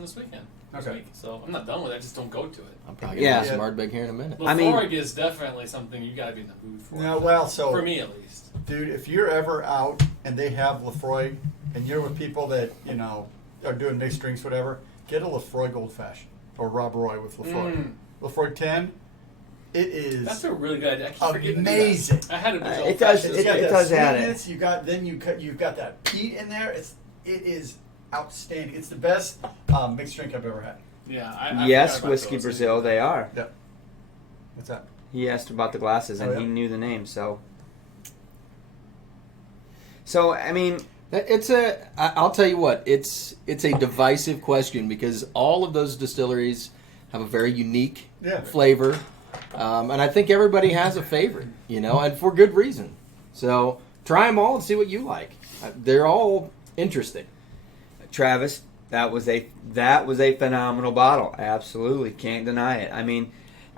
this weekend. This Okay. week, so I'm not done with it. I just don't go to it. I'm probably going to Yeah. have some art bag here in a minute. I mean- Lefroy is definitely something you got to be in the mood for. No, well, so for me at least. dude, if you're ever out and they have Lefroy, and you're with people that are doing mixed drinks, whatever, get a Lefroy Gold Fashioned or Rob Roy with Lefroy. Lefroy 10, it is That's a really good idea. I keep forgetting to do that. amazing. I had a big old it does- fashioned. It's got it that does add it. sweetness. You've got that peat in there. It is outstanding. It's the best mixed drink I've ever had. Yeah. I Yes, forgot about Whiskey those. Brazil, they are. Yep. What's that? He asked about the glasses, and Oh, yeah. he knew the name, so. So, I mean, I'll tell you what, it's a divisive question because all of those distilleries have a very unique Yeah. flavor. And I think everybody has a favorite, and for good reason. So try them all and see what you like. They're all interesting. Travis, that was a phenomenal bottle. Absolutely, can't deny it. I mean,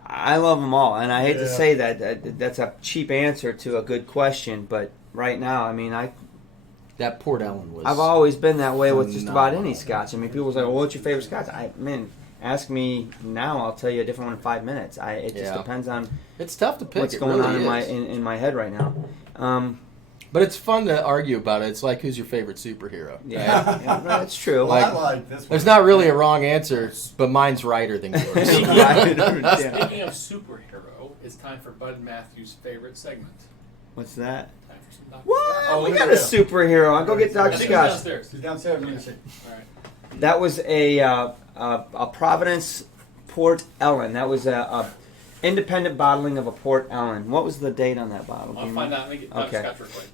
I love them all, and I hate to Yeah. say that's a cheap answer to a good question, but right now, I mean, That Port Ellen was. I've always been that way with just about phenomenal. any Scotch. I mean, people say, "Well, what's your favorite Scotch?" Ask me now. I'll tell you a different one in 5 minutes. It just Yeah. depends on It's tough to pick. what's it going really on is. in my head right now. But it's fun to argue about it. It's like, who's your favorite superhero? Yeah, that's true. Well, I Like- like this one. There's not really a wrong answer, but mine's righter than yours. Yeah. Speaking of superhero, it's time for Bud Matthews' favorite segment. What's that? Time for some Dr. What? Scott. We look got at a him. superhero. I'll go get I Dr. think he's Scott. downstairs. He's downstairs. I'm gonna see. All right. That was a Providence Port Ellen. That was a independent bottling of a Port Ellen. What was the date on that bottle? Do I'll you find know? out. Let me get Dr. Okay. Scott real quick.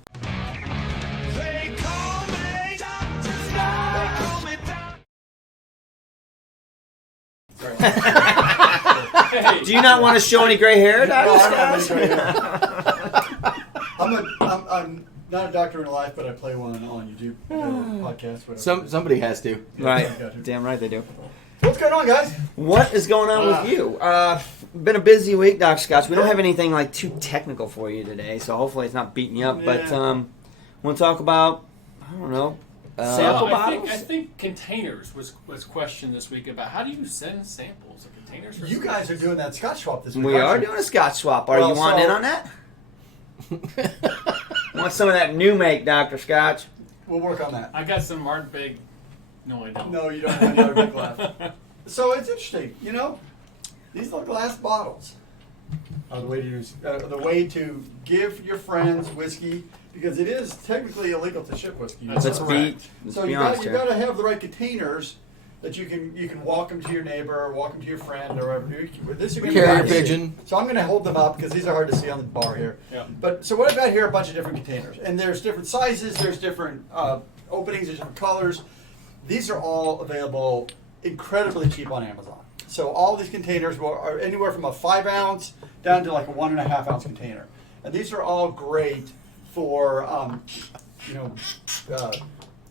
They call me Dr. Scott. They call me Dr. Sorry. Hey, Do you not want to show any gray hair, Dr. No, I don't have Scott? any gray I'm not a doctor in life, but I play one on YouTube, podcast, whatever. Somebody has to. Right. Got you. Damn right they do. What's going on, guys? What is going on with you? Been a busy week, Dr. Scott. We don't have anything like too technical for you today, so hopefully it's not beating you up. But Yeah. want to talk about, I don't know, sample bottles? I think containers was questioned this week about how do you send samples of containers? For You guys are doing that Scotch swap this week. We are aren't you? doing a Scotch swap. Are Well, you wanting so- in on that? Want some of that new make, Dr. Scotch? We'll work on that. I got some art big. No, I don't. No, you don't have any other big glass. So it's interesting, these little glass bottles are the way to give your friends whiskey because it is technically illegal to ship whiskey. That's Let's correct. be So you honest got here. to have the right containers that you can walk them to your neighbor or walk them to your friend or whatever. This you can Carrier buy. pigeon. So I'm going to hold them up because these are hard to see on the bar here. Yeah. But so what I've got here are a bunch of different containers, and there's different sizes, there's different openings, there's different colors. These are all available incredibly cheap on Amazon. So all these containers are anywhere from a 5 ounce down to like a 1.5 ounce container, and these are all great for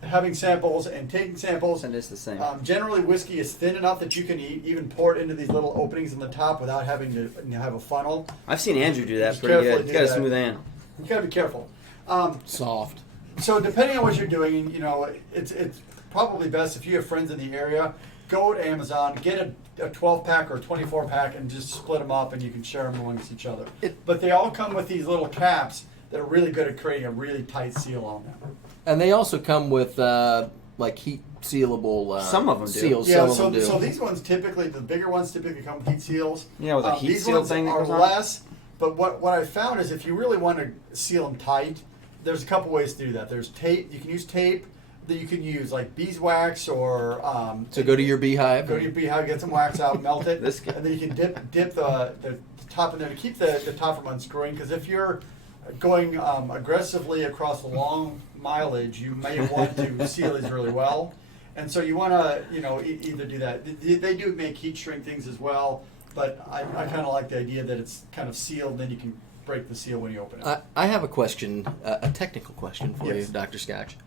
having samples and taking samples. And it's the same. Generally, whiskey is thin enough that you can even pour it into these little openings in the top without having to have a funnel. I've seen Andrew do that Just pretty carefully good. He's do got a that. smooth hand. You gotta be careful. Soft. So depending on what you're doing, it's probably best if you have friends in the area, go to Amazon, get a 12-pack or a 24-pack, and just split them up, and you can share them amongst each other. But they all come with these little caps that are really good at creating a really tight seal on them. And they also come with like heat sealable. Some of them do. Seals. Yeah, some of them do. so these ones typically, the bigger ones typically come with heat seals. Yeah, with a heat these seal ones thing that are goes on? less, but what I found is if you really want to seal them tight, there's a couple ways to do that. There's tape. You can use tape that you can use, like beeswax or... So go to your beehive. Go to your beehive, get some wax out, melt it, This guy. and then you can dip the top in there to keep the top from unscrewing. Because if you're going aggressively across a long mileage, you may want to seal these really well. And so you want to, either do that. They do make heat shrink things as well, but I kind of like the idea that it's kind of sealed, then you can break the seal when you open it. I have a question, a technical question for Yes. you, Dr. Scotch.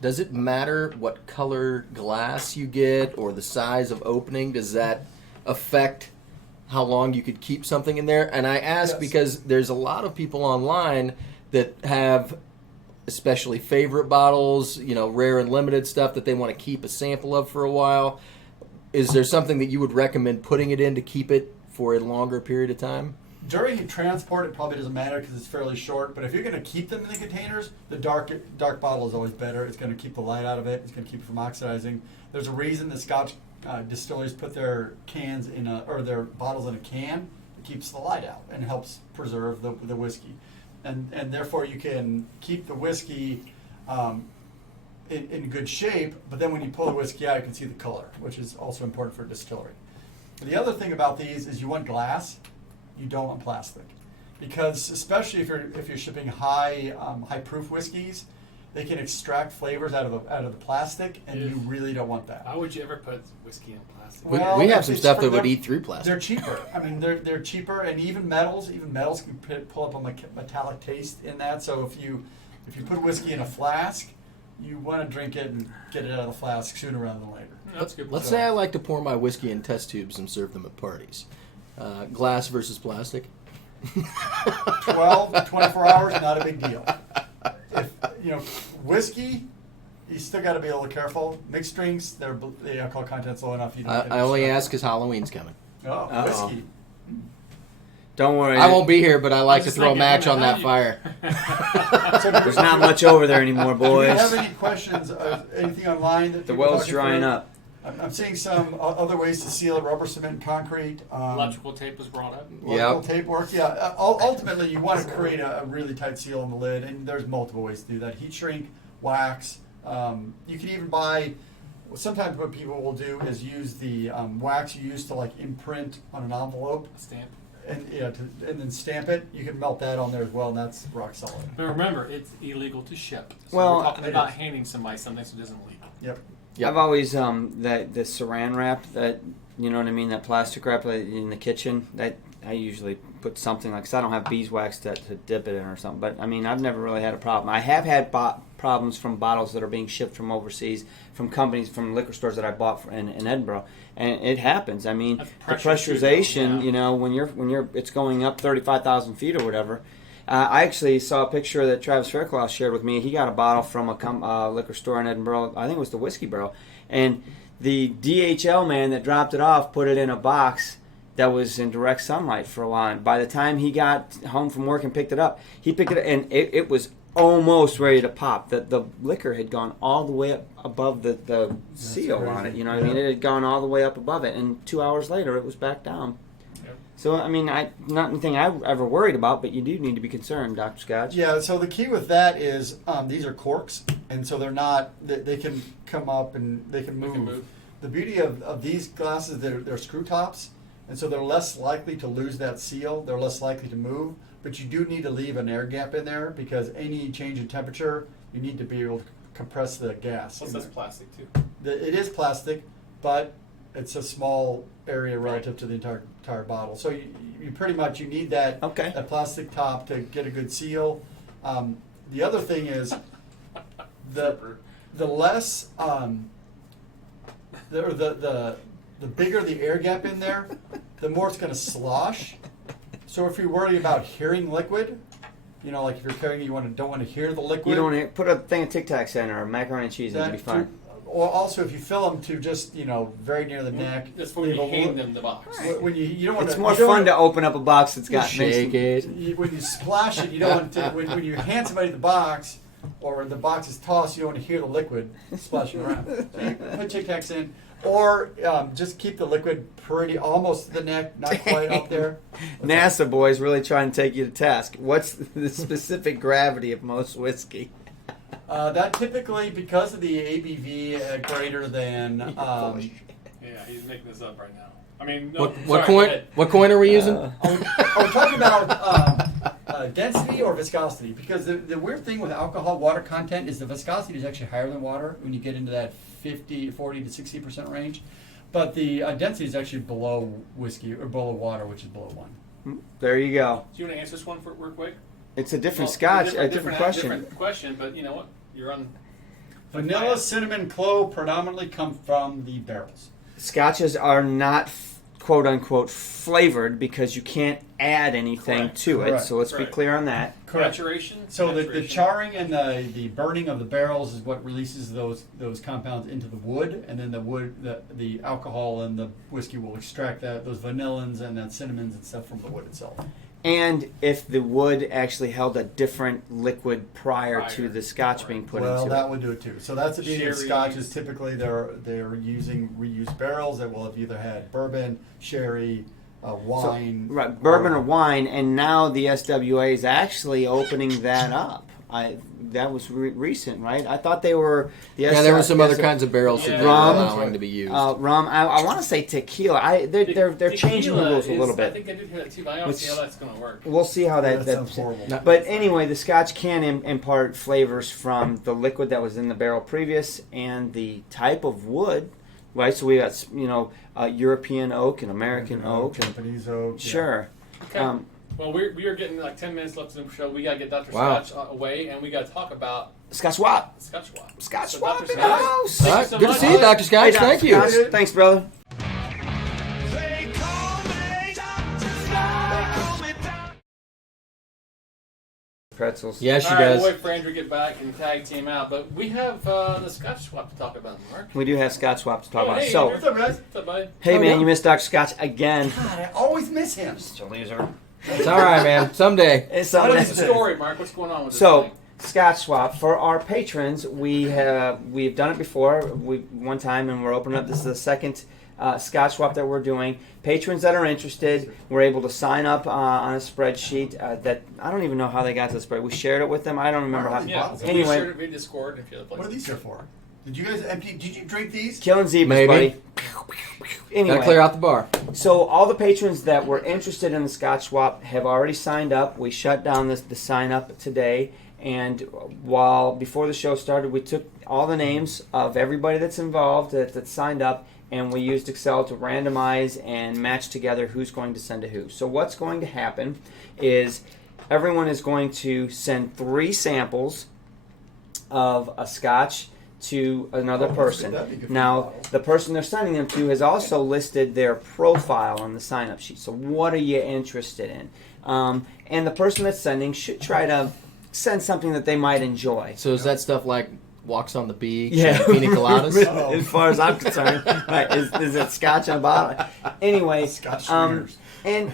Does it matter what color glass you get or the size of opening? Does that affect how long you could keep something in there? And I ask Yes. because there's a lot of people online that have especially favorite bottles, rare and limited stuff that they want to keep a sample of for a while. Is there something that you would recommend putting it in to keep it for a longer period of time? During transport, it probably doesn't matter because it's fairly short. But if you're going to keep them in the containers, the dark bottle is always better. It's going to keep the light out of it. It's going to keep it from oxidizing. There's a reason the Scotch distilleries put their cans or their bottles in a can. It keeps the light out and helps preserve the whiskey, and therefore you can keep the whiskey in good shape. But then when you pull the whiskey out, you can see the color, which is also important for distillery. The other thing about these is you want glass. You don't want plastic, because especially if you're shipping high proof whiskeys, they can extract flavors out of the plastic, and you really don't want that. Why would you ever put whiskey in plastic? Well, we have some it's stuff for that would them- eat through plastic. They're cheaper. I mean, they're cheaper, and even metals can pull up a metallic taste in that. So if you put whiskey in a flask, you want to drink it and get it out of the flask sooner rather than later. That's good. Let's say I like to pour my whiskey in test tubes and serve them at parties. Glass versus plastic. 12 to 24 hours, not a big deal. If whiskey, you still got to be a little careful. Mixed drinks, the alcohol content's low enough. You don't get I only extra. ask because Halloween's coming. Oh, Uh-oh. whiskey. Don't worry. I won't be here, but I like to Just throw a thinking, match how on do that you- fire. So There's not much over there anymore, Do you boys. have any questions? Anything online? That The people are well's talking drying through? up. I'm seeing some other ways to seal it: rubber, cement, and concrete. Electrical tape was brought up. Electrical Yep. tape works. Yeah. Ultimately, you want to create a really tight seal on the lid, and there's multiple ways to do that: heat shrink, wax. You can even buy. Sometimes what people will do is use the wax you use to like imprint on an envelope, Stamp. and and then stamp it. You can melt that on there as well, and that's rock solid. But remember, it's illegal to ship. So Well, we're talking it about is. handing somebody something so it isn't legal. Yep. Yep. I've always that the saran wrap, that you know what I mean, that plastic wrap in the kitchen, that I usually put something like, cause I don't have beeswax to dip it in or something. But I mean, I've never really had a problem. I have had problems from bottles that are being shipped from overseas, from companies, from liquor stores that I bought in Edinburgh, and it happens. I mean, That's the pressure too, pressurization, yeah. you know, when you're it's going up 35,000 feet or whatever. I actually saw a picture that Travis Fairclough shared with me. He got a bottle from a liquor store in Edinburgh. I think it was the Whiskey Barrel. And the DHL man that dropped it off put it in a box that was in direct sunlight for a while. And by the time he got home from work and picked it up, and it was almost ready to pop. The liquor had gone all the way up above the seal crazy. on it. You know what I mean? It had gone all the way up above it. And 2 hours later, it was back down. Yep. So, I mean, not anything I ever worried about, but you do need to be concerned, Dr. Scotch. Yeah, so the key with that is these are corks, and so they're not. They can come up and they can move. The beauty of these glasses, they're screw tops, and so they're less likely to lose that seal. They're less likely to move, but you do need to leave an air gap in there because any change in temperature, you need to be able to compress the gas. Plus in that's there. plastic too. It is plastic, but it's a small area relative to the entire bottle. So you pretty much you need that Okay. that plastic top to get a good seal. The other thing is the the less the bigger the air gap in there, the more it's going to slosh. So if you're worried about hearing liquid, like if you're carrying, don't want to hear the liquid. You don't want to put a thing of Tic Tacs in or macaroni and cheese, and it'll be fine. Or also, if you fill them to just very near the neck, that's when you hand them the box. When you don't want it's more fun to open up a box that's got shake it. When you splash it, you don't want to. When you hand somebody the box, or the box is tossed, you don't want to hear the liquid splashing around. So you put Tic Tacs in, or just keep the liquid pretty almost to the neck, not quite up there. NASA boys really trying to take you to task. What's the specific gravity of most whiskey? That typically, because of the ABV greater than. Yeah, he's making this up right now. I mean, no, what sorry, coin? What coin are we using? Are we talking about density or viscosity? Because the weird thing with alcohol water content is the viscosity is actually higher than water when you get into that 40 to 60% range, but the density is actually below whiskey or below water, which is below 1. There you go. Do you want to answer this one real quick? It's a different Scotch, a different question. Different question, but you know what? You're on. Vanilla, cinnamon, clove predominantly come from the barrels. Scotches are not quote unquote flavored because you can't add anything to it. Correct. So let's be clear on that. Maturation. So the charring and the burning of the barrels is what releases those compounds into the wood, and then the alcohol and the whiskey will extract those vanillins and that cinnamons and stuff from the wood itself. And if the wood actually held a different liquid prior to the Scotch being put into it. Well, that would do it too. So that's the beauty of Scotch is typically they're using reused barrels that will have either had bourbon, sherry, wine. So, right, bourbon or wine, and now the SWA is actually opening that up. That was recent, right? I thought they were. There were some other kinds of barrels that they were rum, allowing to be used. Rum. I want to say tequila. They're changing the rules a little bit. I think I did hear that too, but I don't see how that's going to work. We'll see how that sounds horrible. But anyway, the Scotch can impart flavors from the liquid that was in the barrel previous and the type of wood. Right, so we got European oak and American oak, Japanese oak. Sure. Okay. Well, we are getting like 10 minutes left in the show. We got to get Dr. Wow. Scotch away, and we got to talk about Scotch Swap. Scotch Swap. Scotch So Swap Dr. in the Scotch, house. thank All you right, so good much. to see you, Dr. Scotch. Hey, Thank you. Scotch. Thanks, brother. Pretzels. Yes, she All right, does. we'll wait for Andrew to get back and tag team out. But we have the Scotch Swap to talk about, Mark. We do have Scotch Swap to talk about. Hey, So, Andrew. What's up, buddy? hey, Oh, man, yeah. you missed Dr. Scotch again. God, I always miss him. Mr. Loser. It's all right, man. Someday. It's What something. is the story, Mark? What's going on with this So, thing? Scotch Swap for our patrons. We've done it before. One time, and we're opening up. This is the second Scotch Swap that we're doing. Patrons that are interested, we're able to sign up on a spreadsheet. That I don't even know how they got to the spread. We shared it with them. I don't remember how. Yeah, we Anyway, shared it via Discord. If you have What are these here for? Did you guys empty? Did you drink these? killing zebras, Maybe. buddy. Anyway, Gotta clear out the bar. so all the patrons that were interested in the Scotch Swap have already signed up. We shut down the sign up today, and before the show started, we took all the names of everybody that's involved that signed up, and we used Excel to randomize and match together who's going to send to who. So what's going to happen is everyone is going to send 3 samples of a Scotch to another person. that'd be good for Now, bottles. the person they're sending them to has also listed their profile on the sign-up sheet. So what are you interested in? And the person that's sending should try to send something that they might enjoy. So is that stuff like walks on the beach, Yeah, and pina coladas? as far as I'm concerned, right? Is it Scotch on a bottle? Anyway, Scotch swingers. and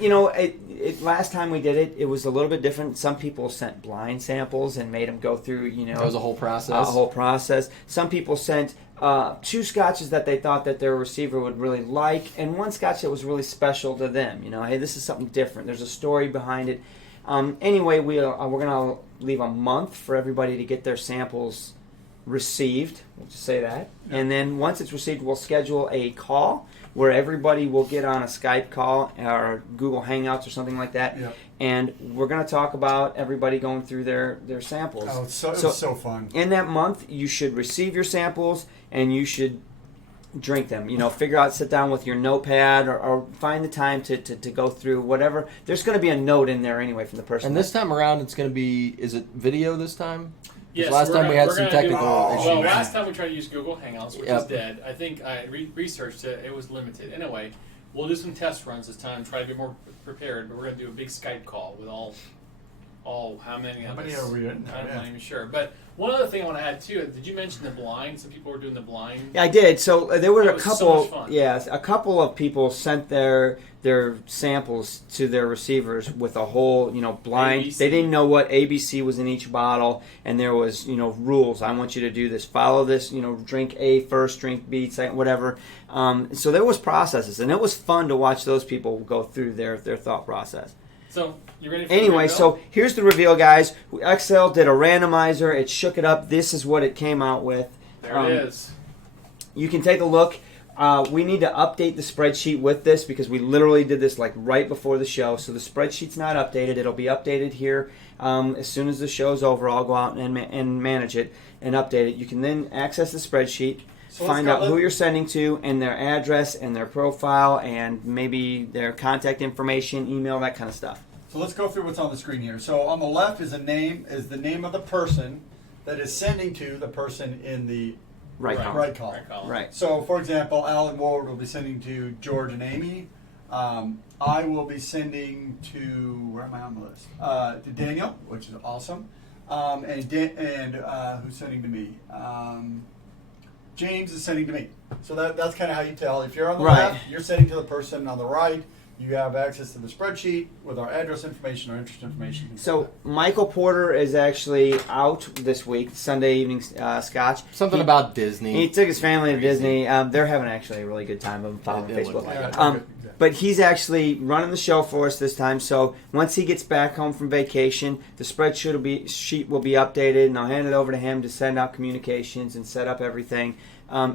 last time we did it, it was a little bit different. Some people sent blind samples and made them go through, That was a whole process. a whole process. Some people sent 2 scotches that they thought that their receiver would really like, and 1 scotch that was really special to them. Hey, this is something different. There's a story behind it. Anyway, we're going to leave a month for everybody to get their samples received. We'll just say that. And then once it's received, we'll schedule a call where everybody will get on a Skype call or Google Hangouts or something like that. Yep. And we're going to talk about everybody going through their samples. Oh, it's so fun. In that month, you should receive your samples and you should drink them. Figure out, sit down with your notepad or find the time to go through whatever. There's going to be a note in there anyway from the person. And this time around, it's going to be, is it video this time? Yes, last we're time gonna- we had we're some gonna do- technical Oh, issues. Well, man. last time we tried to use Google Hangouts, which Yep. is dead. I think I researched it. It was limited. Anyway, we'll do some test runs this time. Try to be more prepared. But we're going to do a big Skype call with all how many How of many us? are we in? I'm Yeah. not even sure. But one other thing I want to add too. Did you mention the blind? Some people were doing the blind. Yeah, I did. So there were That a was so couple. much fun. Yeah, a couple of people sent their samples to their receivers with a whole, blind. ABC. They didn't know what ABC was in each bottle, and there was, rules. I want you to do this. Follow this. Drink A first, drink B second, whatever. So there was processes, and it was fun to watch those people go through their thought process. So you ready for the Anyway, reveal? so here's the reveal, guys. Excel did a randomizer. It shook it up. This is what it came out with. there it is. You can take a look. We need to update the spreadsheet with this because we literally did this like right before the show. So the spreadsheet's not updated. It'll be updated here as soon as the show's over. I'll go out and manage it and update it. You can then access the spreadsheet, So find let's go- out who you're sending to and their address and their profile and maybe their contact information, email, that kind of stuff. So let's go through what's on the screen here. So on the left is the name of the person that is sending to the person in the Right. Right. column. right column. Right column. Right. So, for example, Alan Ward will be sending to George and Amy. I will be sending to, where am I on the list? To Daniel, which is awesome. And who's sending to me? James is sending to me. So that's kind of how you tell. If you're on the Right. left, you're sending to the person on the right. You have access to the spreadsheet with our address information, our interest information. things So like Michael Porter is actually out this week, Sunday evening Scotch. Something He- about Disney. He took his family to Disney. They're having actually a really good time. I'm following It looked Facebook. like that. it. Yeah, Um, good, exactly. But he's actually running the show for us this time. So once he gets back home from vacation, the spreadsheet will be updated, and I'll hand it over to him to send out communications and set up everything.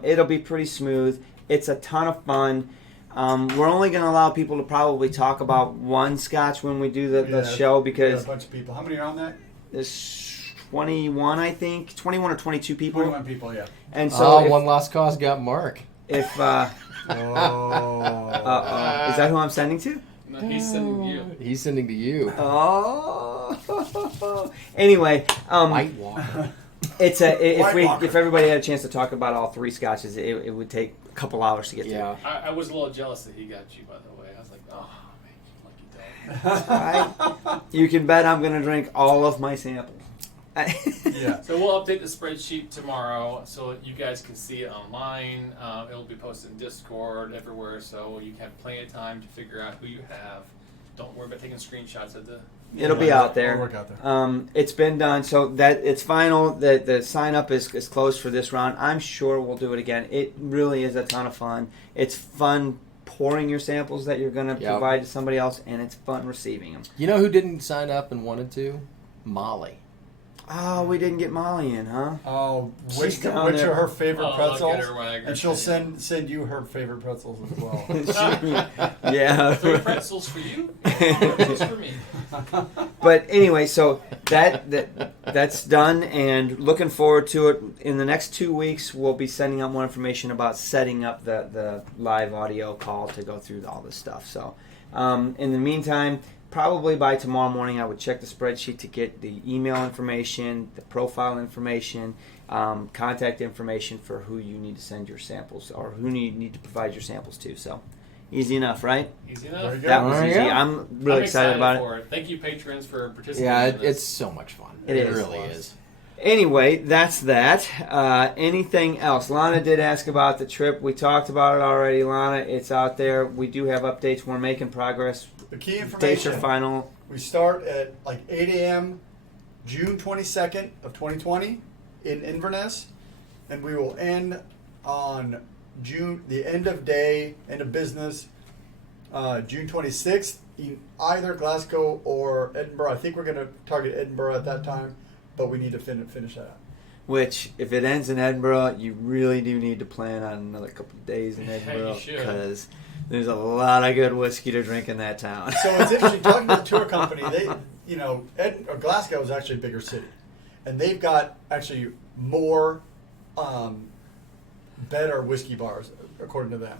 It'll be pretty smooth. It's a ton of fun. We're only going to allow people to probably talk about one Scotch when we do the Yeah, show Yeah, because a bunch of people. How many are on that? there's 21, I think, 21 or 22 people. 21 people, yeah. And so if, One Lost Cause got Mark. if is that who I'm sending to? No, he's sending you. He's sending to you. Oh. Anyway, White Walker. it's White Walker. if everybody had a chance to talk about all three Scotches, it would take a couple hours to get Yeah. I was a little jealous that he got you, by the way. I was like, oh, man, lucky dog. through. Right? You can bet I'm going to drink all of my samples. Yeah. So we'll update the spreadsheet tomorrow so you guys can see it online. It'll be posted in Discord, everywhere, so you have plenty of time to figure out who you have. Don't worry about taking screenshots of the... It'll be Yeah, out there. it'll work out there. It's been done, so that it's final. The sign up is closed for this round. I'm sure we'll do it again. It really is a ton of fun. It's fun pouring your samples that you're going to Yep. provide to somebody else, and it's fun receiving them. You know who didn't sign up and wanted to? Molly. Oh, we didn't get Molly in, huh? Oh, She's which down are there. her favorite Oh, I'll pretzels? get her when I get And she'll there. send you her favorite pretzels as well. Yeah. 3 pretzels for you, 3 pretzels for me. But anyway, so that's done, and looking forward to it. In the next 2 weeks, we'll be sending out more information about setting up the live audio call to go through all this stuff. So, in the meantime, probably by tomorrow morning, I would check the spreadsheet to get the email information, the profile information, contact information for who you need to send your samples or who you need to provide your samples to. So, easy enough, right? Easy Very enough. good. That was There you easy. go. I'm really I'm excited about it. for it. Thank you, patrons, for participating Yeah, in this. it's so much fun. It is. really is. Anyway, that's that. Anything else? Lana did ask about the trip. We talked about it already, Lana. It's out there. We do have updates. We're making progress. The key Dates are information. final. We start at like 8 a.m. June 22nd of 2020 in Inverness, and we will end on the end of business, June 26th in either Glasgow or Edinburgh. I think we're going to target Edinburgh at that time, but we need to finish that out. Which, if it ends in Edinburgh, you really do need to plan on another couple of days in Edinburgh should. because there's a lot of good whiskey to drink in that town. So it's interesting talking to the tour company. Glasgow is actually a bigger city, and they've got actually more better whiskey bars according to them.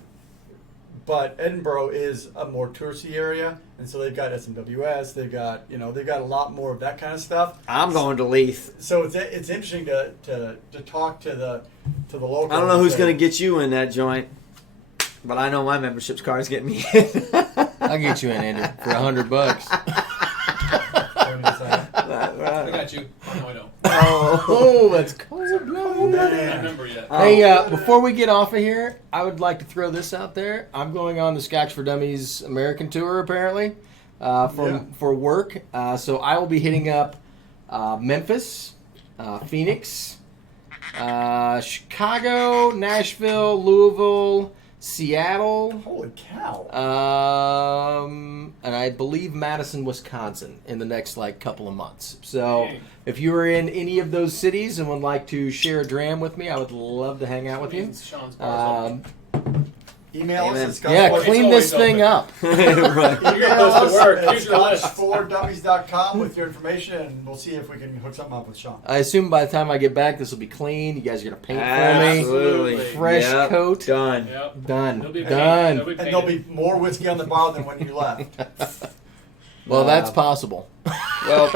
but Edinburgh is a more touristy area, and so they've got SMWS. They've got a lot more of that kind of stuff. I'm going to Leith. So it's interesting to talk to the local. I don't know who's going to get you in that joint, but I know my membership's card's getting me in. I'll get you in, Andrew, for $100. I got you. Oh, no, I don't. Oh, that's cold. I don't remember yet. Hey, before we get off of here, I would like to throw this out there. I'm going on the Scotch for Dummies American tour, apparently, for work. So I will be hitting up Memphis, Phoenix, Chicago, Nashville, Louisville, Seattle. Holy cow! And I believe Madison, Wisconsin, in the next couple of months. So if you are in any of those cities and would like to share a dram with me, I would love to hang out with you. Sean's bar's Email Amen. us at Yeah, It's clean always this thing open. up. Right. You're supposed to work. at Here's your list. Scotch4dummies.com with your information, and we'll see if we can hook something up with Sean. I assume by the time I get back, this will be clean. You guys are going to paint for Absolutely. me. Fresh Yep. coat. Done. Yep. Done. They'll be Done. painted. And there'll be more whiskey on the bar than when you left. Well, that's possible. Well,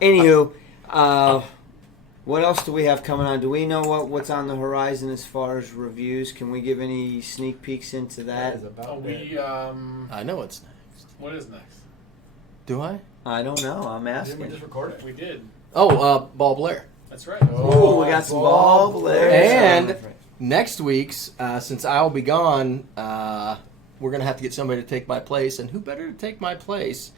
anywho, what else do we have coming on? Do we know what's on the horizon as far as reviews? Can we give any sneak peeks into that? is about Oh, it. I know what's next. what is next? Do I? I don't know. I'm Didn't we asking. just record it? We did. Oh, Ball Blair. That's right. Oh, we got some ball Blair. And next week's, since I'll be gone, we're going to have to get somebody to take my place. And who better to take my place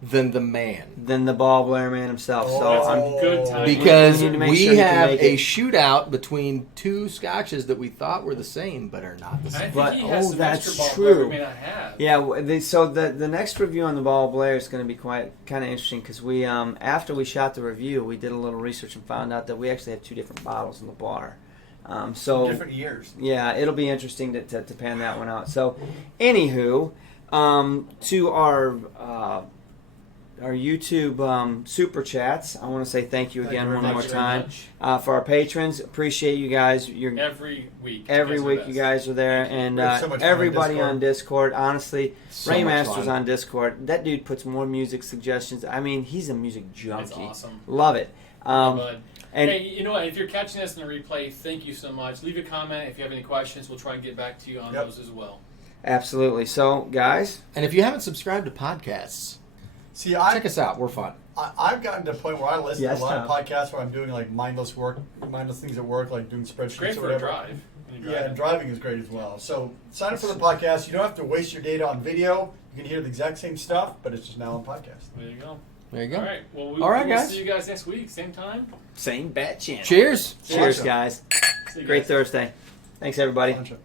than the man? Then the ball Blair man himself. Oh, So that's I'm a good time. Because We need to make we sure he can have make a it. shootout between two scotches that we thought were the same, but are not the I same. think But- he has oh, some that's extra ball true. Blair we may not have. Yeah, so the next review on the Ball Blair is going to be quite kind of interesting because we after we shot the review, we did a little research and found out that we actually have two different bottles in the bar. So Different years. yeah, it'll be interesting to pan that one out. So, anywho, to our YouTube super chats, I want to say thank you Thank you again very one more much. time for our patrons. Appreciate you guys. You're Every week. Every guys are week best. you guys are there, and We have so much fun on everybody Discord. on Discord. Honestly, So Ray much Master's fun. on Discord. That dude puts more music suggestions. I mean, he's a music junkie. That's awesome. Love it. Bud. And hey, you know what? If you're catching this in the replay, thank you so much. Leave a comment if you have any questions. We'll try and get back to you on Yep. those as well. absolutely. So, guys, And if you haven't subscribed to podcasts, See, check us out. We're fun. I've gotten to a point where I listen Yes, to a lot Tom. of podcasts where I'm doing mindless things at work, like doing It's spreadsheets great or for a whatever. drive. when you're Yeah, and driving. driving is great as well. So sign up for the podcast. You don't have to waste your data on video. You can hear the exact same stuff, but it's just now on podcast. There you go. There you go. All right. Well, All right, we'll guys. see you guys next week, same time. same bat channel. Cheers. Cheers, Awesome. guys. See you Great guys. Thursday. Thanks, everybody. Bunch of-